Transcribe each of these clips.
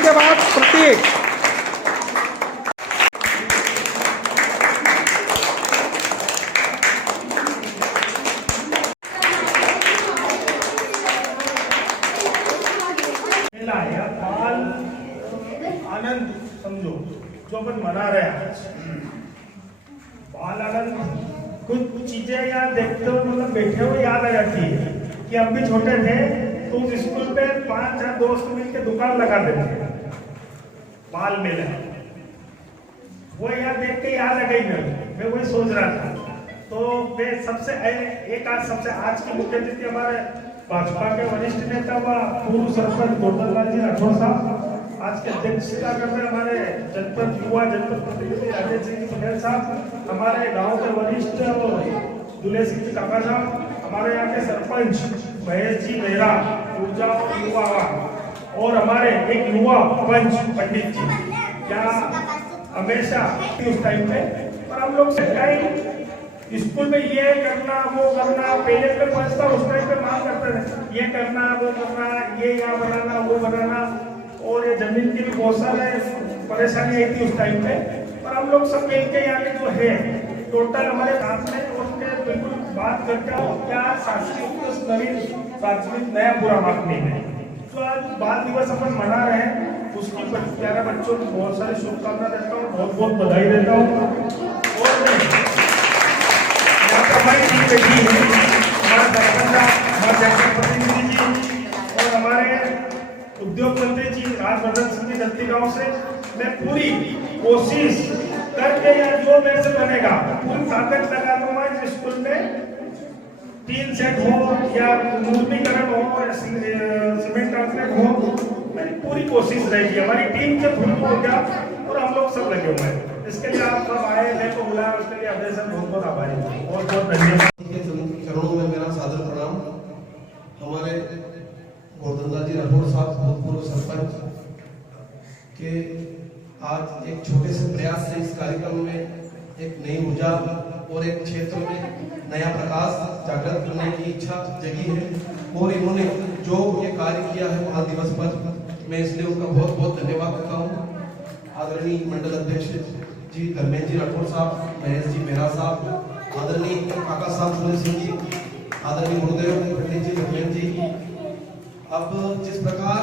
के बाद प्रतीक बाल आनंद समझो जो अपन मना रहे हैं बाल आनंद कुछ चीजें याद देखते हो मतलब बैठे हुए याद आ जाती है कि हम भी छोटे थे तो उस स्कूल में 5-6 दोस्त मिलकर दुकान लगा देते थे बाल मेले वो याद देख के याद आ गई मैं वही सोच रहा था। तो मैं सबसे आज की मुख्य अतिथि हमारे भाजपा के वरिष्ठ नेता व पूर्व सरपंच गोवर्धन लाल जी राठौर साहब, आज के अध्यक्षता कर रहे हमारे जनपद युवा जनपद प्रतिनिधि राजेश सिंह पटेल साहब, हमारे गांव के वरिष्ठ दुले सिंह काका साहब, हमारे यहाँ के सरपंच महेश जी मेहरा ऊर्जा और युवा और हमारे एक युवा पंच पंडित जी, क्या हमेशा उस टाइम पे पर हम लोग स्कूल में ये करना वो करना पहले पे पहुंचता उस टाइम पे मांग करते थे ये करना वो करना ये यहाँ बनाना वो बनाना और ये जमीन की भी बहुत सारे परेशानी आई थी उस टाइम पे। पर हम लोग सब मिलके यहाँ के जो है टोटल हमारे साथ में उसके बिल्कुल बात करके क्या शासकीय प्राथमिक नया पूरा मापनी है जो आज बाल दिवस अपन मना रहे हैं उसकी प्यारे बच्चों को बहुत सारी शुभकामना देता हूँ, बहुत बहुत बधाई देता हूँ। और हमारी टीम बैठी है हमारा सरपंच हमारे प्रतिनिधि जी और हमारे उद्योग मंत्री जी राजवर्धन सिंह दत्ती गांव से मैं पूरी कोशिश करके या जो मेरे से बनेगा पूरी ताकत लगा दूंगा इस स्कूल में 3 सेट हो या मूर्तिकरण हो या सीमेंट कांक्रीट हो, मेरी पूरी कोशिश रहेगी। हमारी टीम से फुल हो गया और हम लोग सब लगे हुए हैं। इसके लिए आप सब आए मेरे को बुलाया उसके लिए अपने से बहुत बहुत आभारी हूँ। बहुत बहुत धन्यवाद। चरणों में मेरा सादर प्रणाम। हमारे गोवर्धन लाल जी राठौर साहब भूतपूर्व सरपंच के आज एक छोटे से प्रयास से इस कार्यक्रम में एक नई ऊर्जा और एक क्षेत्र में नया प्रकाश जागृत करने की इच्छा जगी है और इन्होंने जो ये कार्य किया है बाल दिवस पर मैं इसलिए उनका बहुत बहुत धन्यवाद करता हूँ। आदरणीय मंडल अध्यक्ष जी धर्मेंद्र जी राठौर साहब, महेश जी मेहरा साहब, आदरणीय काका साहब सुनील सिंह जी, आदरणीय गुरुदेव पंडित जी धर्मेंद्र जी। अब जिस प्रकार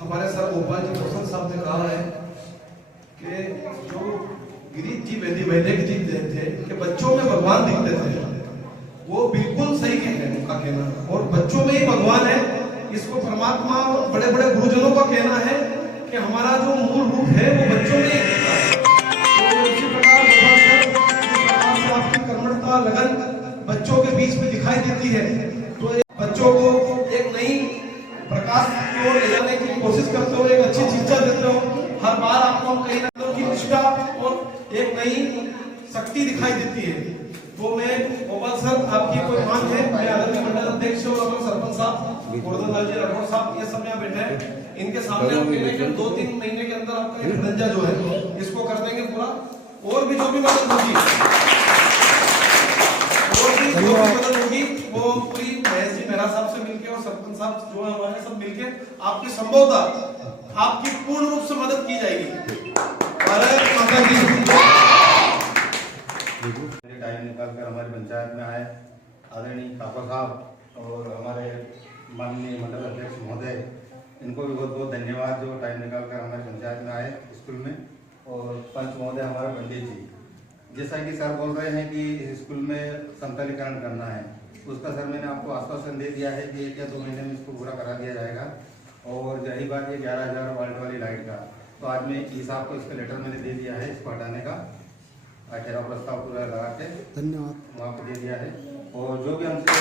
हमारे सर गोपाल जी रोशन साहब ने कहा है कि जो गिरीश जी वैदिक जी थे कि बच्चों में भगवान दिखते थे, वो बिल्कुल सही उनका कहना और बच्चों में ही भगवान है। इसको परमात्मा और बड़े बड़े गुरुजनों का कहना है कि हमारा जो मूल रूप है वो बच्चों में ही दिखता है। तो इसी प्रकार आपकी कर्मठता लगन बच्चों के बीच में दिखाई देती है। तो बच्चों को एक नई प्रकाश की ओर ले जाने की कोशिश करते हो, एक अच्छी शिक्षा देते हो। हर बार आपको कहीं ना कहीं निष्ठा और एक नई शक्ति दिखाई देती है। तो मैं गोपाल सर आपकी कोई मांग है? मैं आदरणीय मंडल अध्यक्ष और अपने सरपंच साहब गोवर्धन लाल जी राठौर साहब ये सब यहाँ बैठे हैं, इनके सामने हम कहने के 2-3 महीने के अंदर आपका ये खर्चा जो है इसको कर देंगे पूरा। और भी जो भी मदद होगी वो पूरी महेश जी मेहरा साहब से मिलके और सरपंच साहब जो है हमारे सब मिलके आपकी संभवतः आपकी पूर्ण रूप से मदद की जाएगी। भारत माता की टाइम निकालकर हमारी पंचायत में आए आदरणीय काका साहब और हमारे माननीय मंडल अध्यक्ष महोदय, इनको भी बहुत बहुत धन्यवाद जो टाइम निकालकर हमारी पंचायत में आए स्कूल में। और पंच महोदय हमारे पंडित जी, जैसा कि सर बोल रहे हैं कि इस स्कूल में समतलीकरण करना है, उसका सर मैंने आपको आश्वासन दे दिया है कि 1 या 2 महीने में इसको पूरा करा दिया जाएगा। और रही बात ये 11,000 वाल्ट वाली लाइट का, तो आज मैं ई साहब को इसका लेटर मैंने दे दिया है इसको हटाने का। ठहराव प्रस्ताव पूरा लगा के धन्यवाद। वहाँ पर दे दिया है। और जो भी हमसे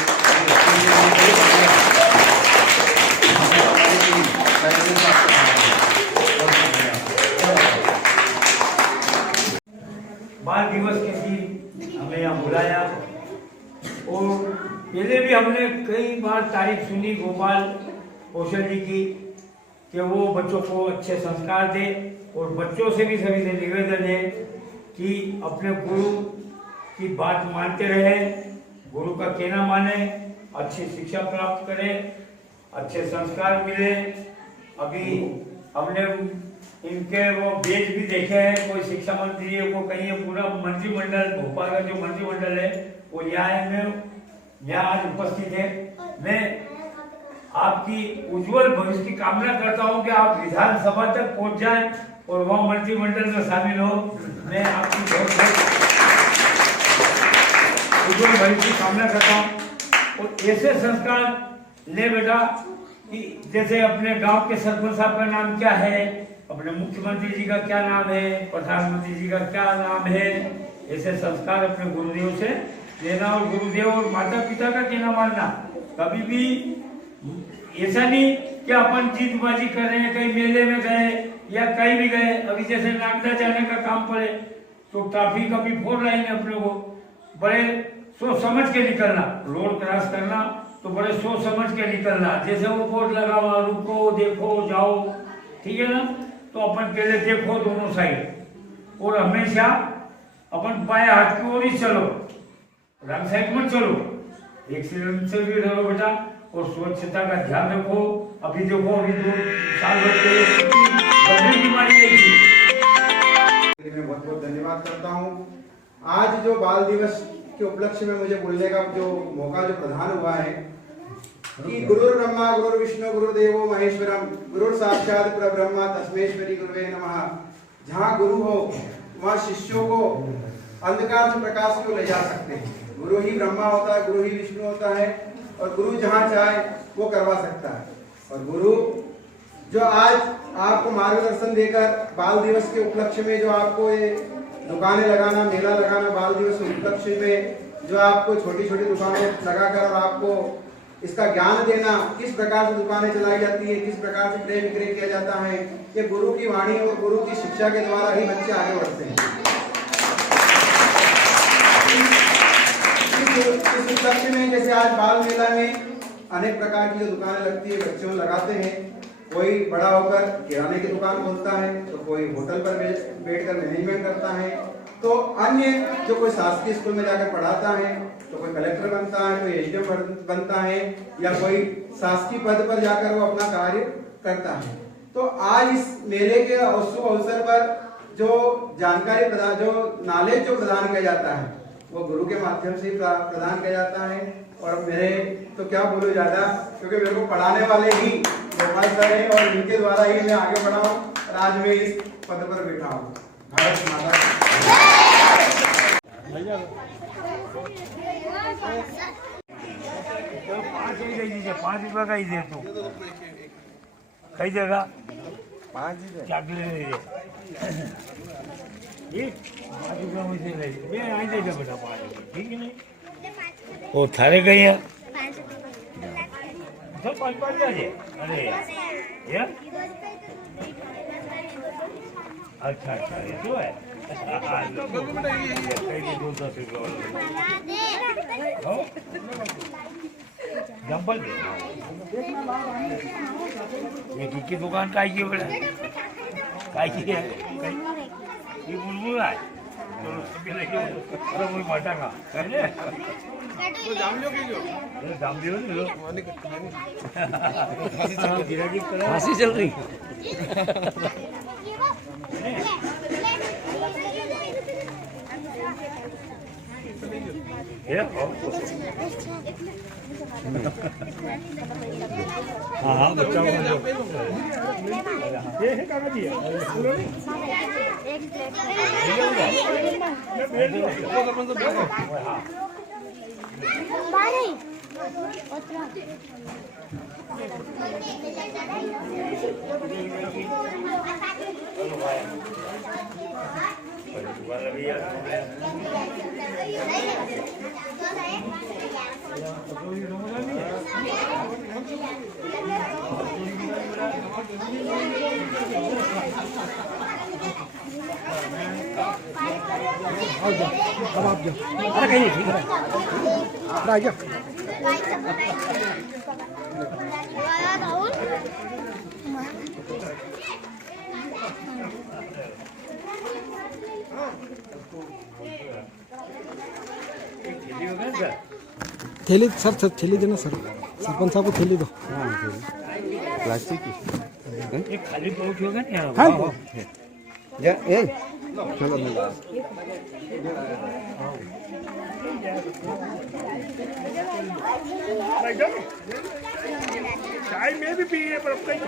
बाल दिवस के दिन हमें यहाँ बुलाया और पहले भी हमने कई बार तारीफ सुनी गोपाल कौशल जी की कि वो बच्चों को अच्छे संस्कार दे और बच्चों से भी सभी से निवेदन है कि अपने गुरु की बात मानते रहे, गुरु का कहना माने, अच्छी शिक्षा प्राप्त करें, अच्छे संस्कार मिले। अभी हमने इनके वो बेच भी देखे हैं, कोई शिक्षा मंत्री है, वो कहीं है, पूरा मंत्रिमंडल भोपाल का जो मंत्रिमंडल है वो यहाँ आज उपस्थित है। मैं आपकी उज्जवल भविष्य की कामना करता हूं कि आप विधानसभा तक पहुंच जाएं और वह मंत्रिमंडल में शामिल हो। मैं आपकी बहुत उज्जवल भविष्य की कामना करता हूं और ऐसे संस्कार ले बेटा कि जैसे अपने गांव के सरपंच साहब का नाम क्या है, अपने मुख्यमंत्री जी का क्या नाम है, प्रधानमंत्री जी का क्या नाम है, ऐसे संस्कार अपने गुरुदेव से लेना और गुरुदेव और माता पिता का कहना मानना। कभी भी ऐसा नहीं कि अपन जीतबाजी कर रहे हैं, कहीं मेले में गए या कहीं भी गए। अभी जैसे नागदा जाने का काम पड़े तो ट्रैफिक अभी 4 लाइन है, अपने को बड़े सोच समझ के निकलना, रोड क्रॉस करना तो बड़े सोच समझ के निकलना। जैसे वो बोर्ड लगा हुआ रुको देखो जाओ, ठीक है ना, तो अपन पहले देखो दोनों साइड और हमेशा अपन बाएं हाथ की ओर ही चलो, रंग साइड मत चलो, एक्सीडेंट से भी डरो बेटा और स्वच्छता का ध्यान रखो। अभी देखो अभी 2 साल गंभीर बीमारी आई थी। मैं बहुत बहुत धन्यवाद करता हूँ। आज जो बाल दिवस के उपलक्ष्य में मुझे बोलने का जो मौका जो प्रदान हुआ है कि गुरुर् ब्रह्मा गुरुर् विष्णु गुरुदेवो महेश्वरम गुरुर् साक्षात परब्रह्म तस्मैश्वरी गुरुवे नमः। जहाँ गुरु हो वहाँ शिष्यों को अंधकार से प्रकाश को ले जा सकते हैं। गुरु ही ब्रह्मा होता है, गुरु ही विष्णु होता है और गुरु जहाँ चाहे वो करवा सकता है। और गुरु जो आज आपको मार्गदर्शन देकर बाल दिवस के उपलक्ष्य में जो आपको ये दुकानें लगाना, मेला लगाना, बाल दिवस के उपलक्ष्य में जो आपको छोटी छोटी दुकानें लगाकर और आपको इसका ज्ञान देना, किस प्रकार से दुकानें चलाई जाती है, किस प्रकार से क्रय विक्रय किया जाता है, ये गुरु की वाणी और गुरु की शिक्षा के द्वारा ही बच्चे आगे बढ़ते हैं। इस उपलक्ष्य में जैसे आज बाल मेला में अनेक प्रकार की जो दुकानें लगती है, बच्चों लगाते हैं। कोई बड़ा होकर किराने की दुकान खोलता है, तो कोई होटल पर बैठकर मैनेजमेंट करता है, तो अन्य जो कोई शासकीय स्कूल में जाकर पढ़ाता है, तो कोई कलेक्टर बनता है, कोई एसडीएम बनता है या कोई शासकीय पद पर जाकर वो अपना कार्य करता है। तो आज इस मेले के शुभ अवसर पर जो जानकारी प्रदान, जो नॉलेज जो प्रदान किया जाता है वो गुरु के माध्यम से प्रदान किया जाता है। और मेरे तो क्या बोलूं ज्यादा, क्योंकि मेरे को पढ़ाने वाले ही गोपाल सर हैं और इनके द्वारा ही मैं आगे बढ़ा हूँ और आज मैं इस पद पर बैठा हूँ। भारत माता ₹5 का ही दे तू कई जगह 5 चॉकलेट ये 5 रुपया मुझे ले मैं आई देगा बेटा 5 ठीक है नहीं वो थारे गई है सब 5 जाए। अरे ये अच्छा ये तो है जंपल ये की दुकान काय की बेटा काय की है ये बुलबुल है अरे वही बाटा का तो जाम लियो की जो जाम लियो लो फांसी चल रही हाँ बच्चा अब आप जाओ। अरे कहीं नहीं, ठीक है आ जाओ। थैली सर थैली देना सर, सरपंच साहब को थैली दो। प्लास्टिक की एक खाली पाउच होगा ना यहाँ हाँ या ए चलो मिला चाय में भी पिए पर अब कहीं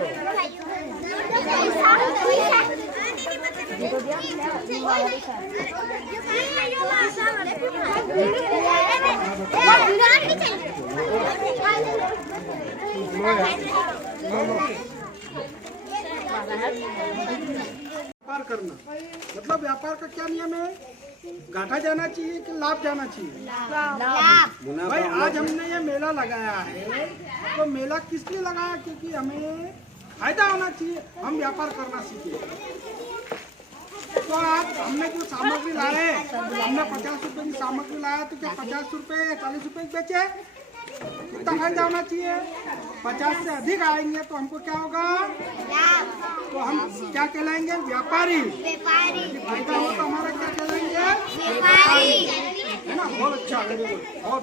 व्यापार करना मतलब व्यापार का क्या नियम है? घाटा जाना चाहिए कि लाभ जाना चाहिए? भाई आज हमने ये मेला लगाया है तो मेला किस लिए लगाया? क्योंकि हमें फायदा होना चाहिए, हम व्यापार करना सीखे। तो आज हमने जो सामग्री लाए, हमने 50 रुपए की सामग्री लाया तो क्या 50 रुपए 40 रुपए बेचे? कितना फायदा होना चाहिए? 50 से अधिक आएंगे तो हमको क्या होगा? तो हम क्या कहलाएंगे? व्यापारी। फायदा हो तो हमारा क्या कहलाएंगे? व्यापारी। है ना? बहुत अच्छा, वेरी गुड, बहुत